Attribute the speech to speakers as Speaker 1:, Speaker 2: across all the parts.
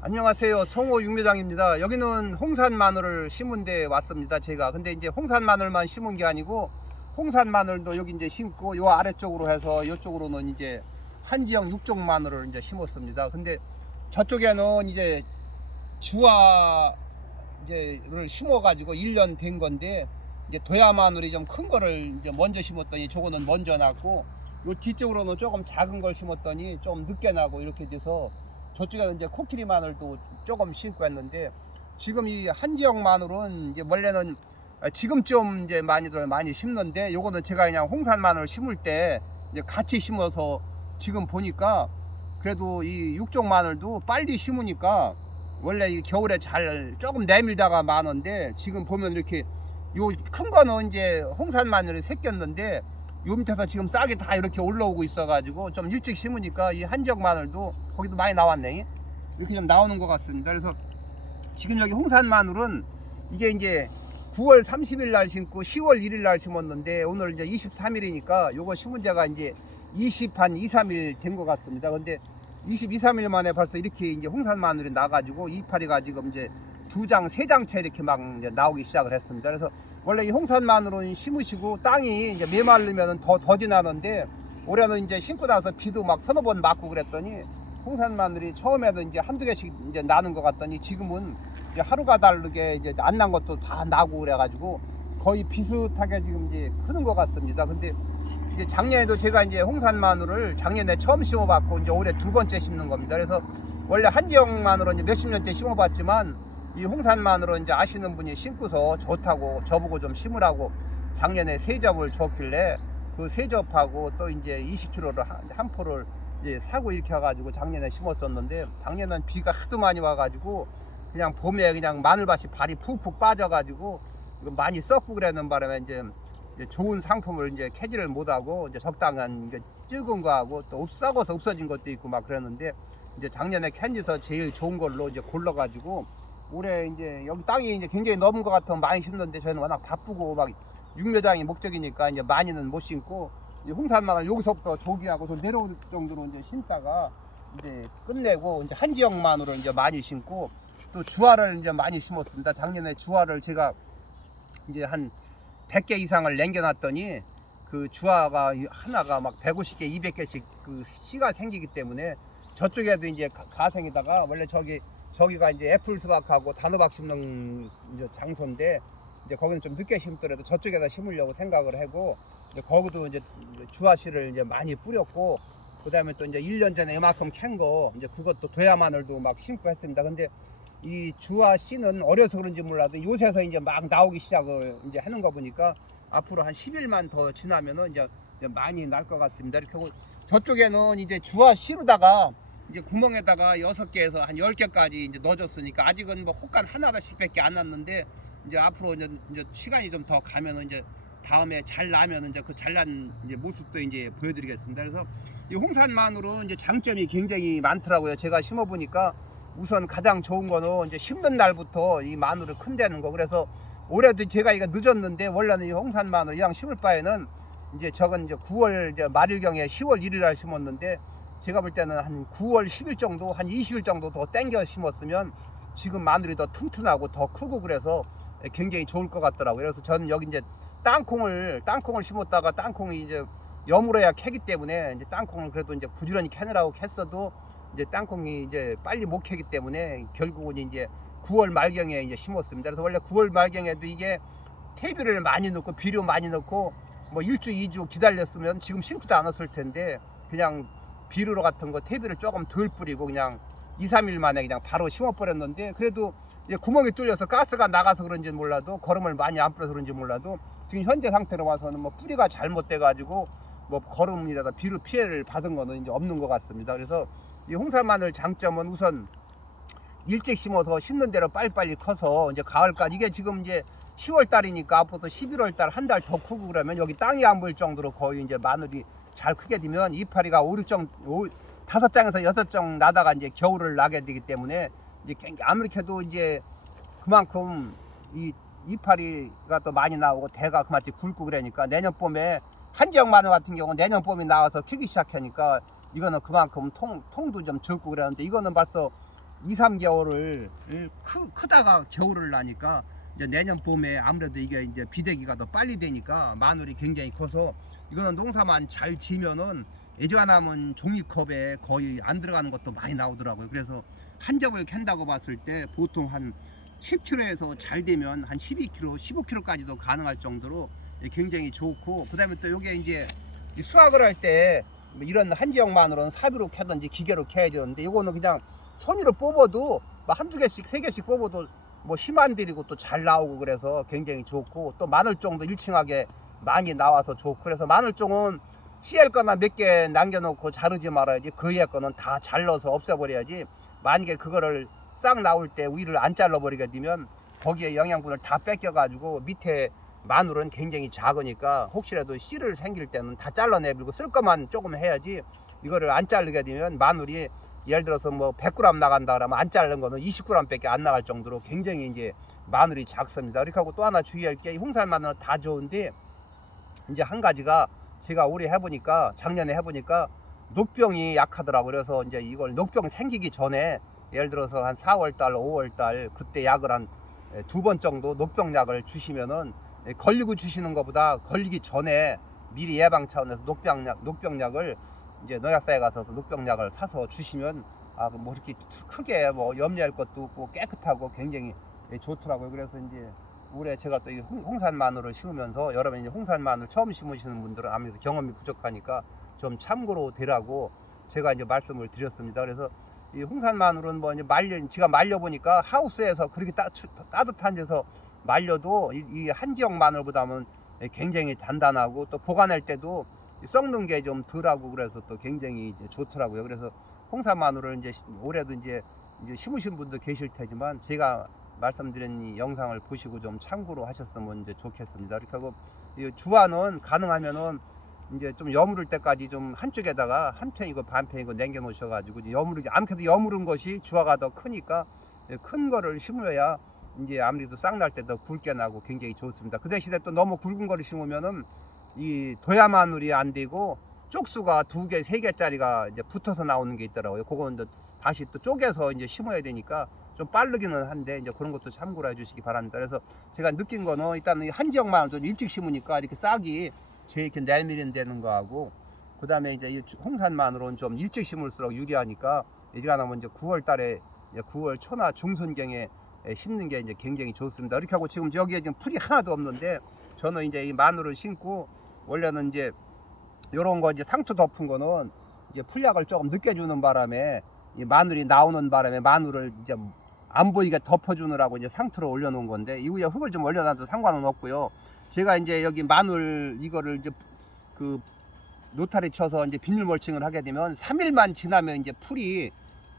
Speaker 1: 안녕하세요. 성호 육묘장입니다. 여기는 홍산 마늘을 심은 데 왔습니다. 제가. 근데 이제 홍산 마늘만 심은 게 아니고 홍산 마늘도 여기 이제 심고 요 아래쪽으로 해서 이쪽으로는 이제 한지역 육종 마늘을 이제 심었습니다. 근데 저쪽에는 이제 주화 이제를 심어 가지고 1년 된 건데 이제 도야 마늘이 좀 큰 거를 이제 먼저 심었더니 저거는 먼저 났고 요 뒤쪽으로는 조금 작은 걸 심었더니 좀 늦게 나고 이렇게 돼서 저쪽에 이제 코끼리 마늘 도 조금 심고 했는데 지금 이 한 지역 마늘은 이제 원래는 지금쯤 이제 많이들 많이 심는데 요거는 제가 그냥 홍산 마늘 심을 때 이제 같이 심어서 지금 보니까 그래도 이 육종 마늘도 빨리 심으니까 원래 이 겨울에 잘 조금 내밀다가 많은데 지금 보면 이렇게 요 큰 거는 이제 홍산 마늘이 새꼈는데 요 밑에서 지금 싹이 다 이렇게 올라오고 있어가지고 좀 일찍 심으니까 이 한지역 마늘도 거기도 많이 나왔네. 이렇게 좀 나오는 것 같습니다. 그래서 지금 여기 홍산 마늘은 이게 이제 9월 30일 날 심고 10월 1일 날 심었는데 오늘 이제 23일이니까 요거 심은 지가 이제 20한 2, 3일 된 것 같습니다. 근데 22, 3일 만에 벌써 이렇게 이제 홍산 마늘이 나가지고 이파리가 지금 이제 두 장, 세 장채 이렇게 막 나오기 시작을 했습니다. 그래서 원래 이 홍산 마늘은 심으시고 땅이 이제 메말르면 더 더디 나는데 올해는 이제 심고 나서 비도 막 서너 번 맞고 그랬더니 홍산 마늘이 처음에는 이제 한두 개씩 이제 나는 것 같더니 지금은 이제 하루가 다르게 이제 안 난 것도 다 나고 그래가지고 거의 비슷하게 지금 이제 크는 것 같습니다. 근데 이제 작년에도 제가 이제 홍산 마늘을 작년에 처음 심어봤고 이제 올해 두 번째 심는 겁니다. 그래서 원래 한지역 마늘은 이제 몇십 년째 심어봤지만 이 홍산 마늘은 이제 아시는 분이 심고서 좋다고 저보고 좀 심으라고 작년에 세 접을 줬길래 그 세 접하고 또 이제 20kg를 한, 한 포를 이제 사고 이렇게 해가지고 작년에 심었었는데 작년엔 비가 하도 많이 와가지고 그냥 봄에 그냥 마늘밭이 발이 푹푹 빠져가지고 많이 썩고 그랬는 바람에 이제 좋은 상품을 이제 캐지를 못하고 이제 적당한 이제 적은 거하고 또 없싸고서 없어진 것도 있고 막 그랬는데 이제 작년에 캔디서 제일 좋은 걸로 이제 골라가지고 올해 이제 여기 땅이 이제 굉장히 넘은 것 같으면 많이 심는데 저희는 워낙 바쁘고 막 육묘장이 목적이니까 이제 많이는 못 심고 이 홍산마늘 여기서부터 조기하고 더 내려올 정도로 이제 심다가 이제 끝내고 이제 한 지역 마늘을 이제 많이 심고 또 주화를 이제 많이 심었습니다. 작년에 주화를 제가 이제 한 100개 이상을 남겨놨더니 그 주화가 하나가 막 150개, 200개씩 그 씨가 생기기 때문에 저쪽에도 이제 가- 가생에다가 원래 저기 저기가 이제 애플 수박하고 단호박 심는 이제 장소인데 이제 거기는 좀 늦게 심더라도 저쪽에다 심으려고 생각을 하고 이제 거기도 이제 주화씨를 이제 많이 뿌렸고 그다음에 또 이제 1년 전에 이만큼 캔 거 이제 그것도 도야마늘도 막 심고 했습니다. 근데 이 주화 씨는 어려서 그런지 몰라도 요새서 이제 막 나오기 시작을 이제 하는 거 보니까 앞으로 한 10일만 더 지나면은 이제, 많이 날 것 같습니다. 이렇게 하고 저쪽에는 이제 주화 씨로다가 이제 구멍에다가 여섯 개에서 한 열 개까지 이제 넣어줬으니까 아직은 뭐 혹간 하나씩밖에 안 났는데 이제 앞으로 이제, 이제 시간이 좀 더 가면은 이제 다음에 잘 나면은 이제 그 잘난 이제 모습도 이제 보여드리겠습니다. 그래서 이 홍산 마늘은 이제 장점이 굉장히 많더라고요. 제가 심어 보니까 우선 가장 좋은 거는 이제 심는 날부터 이 마늘을 큰다는 거. 그래서 올해도 제가 이거 늦었는데 원래는 이 홍산 마늘 이왕 심을 바에는 이제 저건 이제 9월 이제 말일경에 10월 1일 날 심었는데 제가 볼 때는 한 9월 10일 정도 한 20일 정도 더 땡겨 심었으면 지금 마늘이 더 튼튼하고 더 크고 그래서 굉장히 좋을 것 같더라고요. 그래서 저는 여기 이제 땅콩을 땅콩을 심었다가 땅콩이 이제 여물어야 캐기 때문에 이제 땅콩을 그래도 이제 부지런히 캐느라고 했어도 이제 땅콩이 이제 빨리 못 캐기 때문에 결국은 이제 9월 말경에 이제 심었습니다. 그래서 원래 9월 말경에도 이게 퇴비를 많이 넣고 비료 많이 넣고 뭐 일주, 이주 기다렸으면 지금 심지도 않았을 텐데 그냥 비료 같은 거 퇴비를 조금 덜 뿌리고 그냥 2, 3일 만에 그냥 바로 심어버렸는데 그래도 이제 구멍이 뚫려서 가스가 나가서 그런지 몰라도 거름을 많이 안 뿌려서 그런지 몰라도 지금 현재 상태로 와서는 뭐 뿌리가 잘못돼 가지고 뭐 거름이라다 비료 피해를 받은 거는 이제 없는 것 같습니다. 그래서 이 홍산 마늘 장점은 우선 일찍 심어서 심는 대로 빨리빨리 커서 이제 가을까지 이게 지금 이제 10월 달이니까 앞으로 11월 달 한 달 더 크고 그러면 여기 땅이 안 보일 정도로 거의 이제 마늘이 잘 크게 되면 이파리가 5, 6정, 5, 다섯 장에서 여섯 장 나다가 이제 겨울을 나게 되기 때문에 이제 아무렇게도 이제 그만큼 이 이파리가 또 많이 나오고 대가 그만큼 굵고 그러니까 내년 봄에 한지역 마늘 같은 경우는 내년 봄에 나와서 키기 시작하니까 이거는 그만큼 통, 통도 좀 적고 그러는데 이거는 벌써 2, 3개월을 크, 크다가 겨울을 나니까 이제 내년 봄에 아무래도 이게 이제 비대기가 더 빨리 되니까 마늘이 굉장히 커서 이거는 농사만 잘 지면은 애지간하면 종이컵에 거의 안 들어가는 것도 많이 나오더라고요. 그래서 한 접을 캔다고 봤을 때 보통 한 10kg에서 잘 되면 한 12kg, 15kg까지도 가능할 정도로 굉장히 좋고 그다음에 또 이게 이제 이 수확을 할 때 이런 한 지역 마늘은 사비로 캐든지 기계로 캐야 되는데 이거는 그냥 손으로 뽑아도 뭐 한두 개씩 세 개씩 뽑아도 뭐 힘안 들이고 또 잘 나오고 그래서 굉장히 좋고 또 마늘종도 일칭하게 많이 나와서 좋고 그래서 마늘종은 씨알 거나 몇 개 남겨놓고 자르지 말아야지 그 위에 거는 다 잘라서 없애버려야지 만약에 그거를 싹 나올 때 위를 안 잘라버리게 되면 거기에 영양분을 다 뺏겨가지고 밑에 마늘은 굉장히 작으니까 혹시라도 씨를 생길 때는 다 잘라내버리고 쓸 것만 조금 해야지 이거를 안 자르게 되면 마늘이 예를 들어서 뭐 100g 나간다 그러면 안 자른 거는 20g밖에 안 나갈 정도로 굉장히 이제 마늘이 작습니다. 이렇게 하고 또 하나 주의할 게 홍산 마늘은 다 좋은데 이제 한 가지가 제가 올해 해보니까 작년에 해보니까 녹병이 약하더라고 그래서 이제 이걸 녹병 생기기 전에 예를 들어서 한 4월달, 5월달 그때 약을 한 두 번 정도 녹병 약을 주시면은 걸리고 주시는 것보다 걸리기 전에 미리 예방 차원에서 녹병약 녹병약을 이제 농약사에 가서 그 녹병약을 사서 주시면 아 뭐 이렇게 크게 뭐 염려할 것도 없고 깨끗하고 굉장히 좋더라고요. 그래서 이제 올해 제가 또 이 홍산 마늘을 심으면서 여러분 이제 홍산 마늘 처음 심으시는 분들은 아무래도 경험이 부족하니까 좀 참고로 되라고 제가 이제 말씀을 드렸습니다. 그래서 이 홍산 마늘은 뭐 이제 말려 제가 말려 보니까 하우스에서 그렇게 따, 따뜻한 데서 말려도 이, 이 한지역 마늘보다는 굉장히 단단하고 또 보관할 때도 썩는 게 좀 덜하고 그래서 또 굉장히 좋더라고요. 그래서 홍산 마늘을 이제 시- 올해도 이제, 이제 심으신 분도 계실 테지만 제가 말씀드린 이 영상을 보시고 좀 참고로 하셨으면 이제 좋겠습니다. 이렇게 하고 이 주화는 가능하면은 이제 좀 여무를 때까지 좀 한쪽에다가 한 팽이고 반 팽이고 남겨 놓으셔 가지고 이제 여무르기 아무래도 여무른 것이 주화가 더 크니까 큰 거를 심어야 이제 아무래도 싹 날 때 더 굵게 나고 굉장히 좋습니다. 그 대신에 또 너무 굵은 거를 심으면은 이 도야 마늘이 안 되고 쪽수가 두 개, 세 개짜리가 이제 붙어서 나오는 게 있더라고요. 그거는 이제 다시 또 쪼개서 이제 심어야 되니까 좀 빠르기는 한데 이제 그런 것도 참고로 해주시기 바랍니다. 그래서 제가 느낀 거는 일단 이 한지역 마늘도 일찍 심으니까 이렇게 싹이 제 이렇게 내밀은 되는 거하고 그 다음에 이제 이 홍산 마늘은 좀 일찍 심을수록 유리하니까 이제 하나 먼저 9월 달에 이제 9월 초나 중순경에 예, 심는 게 이제 굉장히 좋습니다. 이렇게 하고 지금 여기에 지금 풀이 하나도 없는데 저는 이제 이 마늘을 심고 원래는 이제 요런 거 이제 상투 덮은 거는 이제 풀약을 조금 늦게 주는 바람에 이 마늘이 나오는 바람에 마늘을 이제 안 보이게 덮어주느라고 이제 상투를 올려놓은 건데 이후에 흙을 좀 올려놔도 상관은 없고요. 제가 이제 여기 마늘 이거를 이제 그 노타리 쳐서 이제 비닐 멀칭을 하게 되면 3일만 지나면 이제 풀이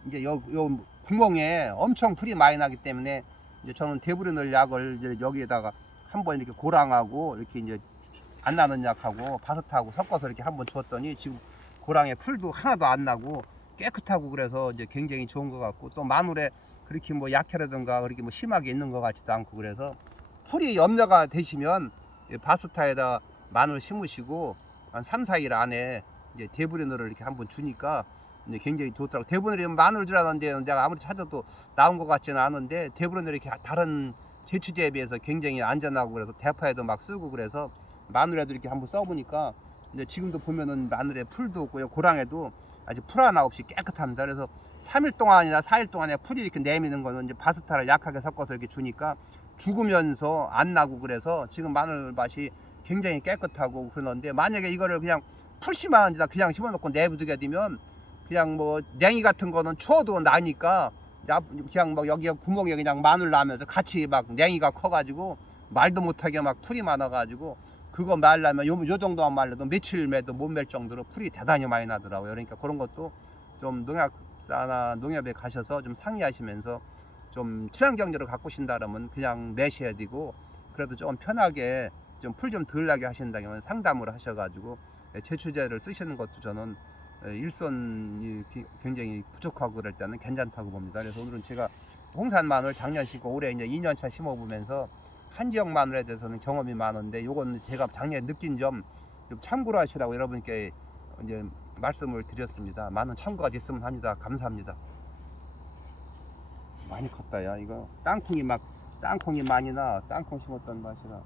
Speaker 1: 이제 요, 요 구멍에 엄청 풀이 많이 나기 때문에 이제 저는 대부리 넣을 약을 이제 여기에다가 한번 이렇게 고랑하고 이렇게 이제 안 나는 약하고 바스트하고 섞어서 이렇게 한번 줬더니 지금 고랑에 풀도 하나도 안 나고 깨끗하고 그래서 이제 굉장히 좋은 것 같고 또 마늘에 그렇게 뭐 약해라든가 그렇게 뭐 심하게 있는 것 같지도 않고 그래서 풀이 염려가 되시면 이 바스타에다 마늘 심으시고 한 3, 4일 안에 이제 대부리너를 이렇게 한번 주니까 이제 굉장히 좋더라고. 대부리너 마늘 주라는데 내가 아무리 찾아도 나온 것 같지는 않은데 대부리너 이렇게 다른 제추제에 비해서 굉장히 안전하고 그래서 대파에도 막 쓰고 그래서 마늘에도 이렇게 한번 써보니까 이제 지금도 보면은 마늘에 풀도 없고요. 고랑에도 아주 풀 하나 없이 깨끗합니다. 그래서 3일 동안이나 4일 동안에 풀이 이렇게 내미는 거는 이제 바스타를 약하게 섞어서 이렇게 주니까 죽으면서 안 나고 그래서 지금 마늘 맛이 굉장히 깨끗하고 그러는데 만약에 이거를 그냥 풀씨만 이제 그냥 심어놓고 내부두게 되면 그냥 뭐 냉이 같은 거는 추워도 나니까 야- 그냥 뭐 여기 구멍에 그냥 마늘 나면서 같이 막 냉이가 커가지고 말도 못하게 막 풀이 많아가지고 그거 말라면 요, 요 정도만 말려도 며칠 매도 못 맬 정도로 풀이 대단히 많이 나더라고요. 그러니까 그런 것도 좀 농약사나 농협에 가셔서 좀 상의하시면서 좀 친환경제로 가꾸신다 그러면 그냥 매셔야 되고 그래도 좀 편하게 좀 풀 좀 덜 나게 하신다면 상담을 하셔가지고 제추제를 쓰시는 것도 저는 에, 일손이 기- 굉장히 부족하고 그럴 때는 괜찮다고 봅니다. 그래서 오늘은 제가 홍산 마늘 작년 심고 올해 이제 2년차 심어보면서 한 지역 마늘에 대해서는 경험이 많은데 요건 제가 작년에 느낀 점 좀 참고로 하시라고 여러분께 이제 말씀을 드렸습니다. 많은 참고가 됐으면 합니다. 감사합니다. 많이 컸다 야 이거 땅콩이 막 땅콩이 많이 나 땅콩 심었던 맛이라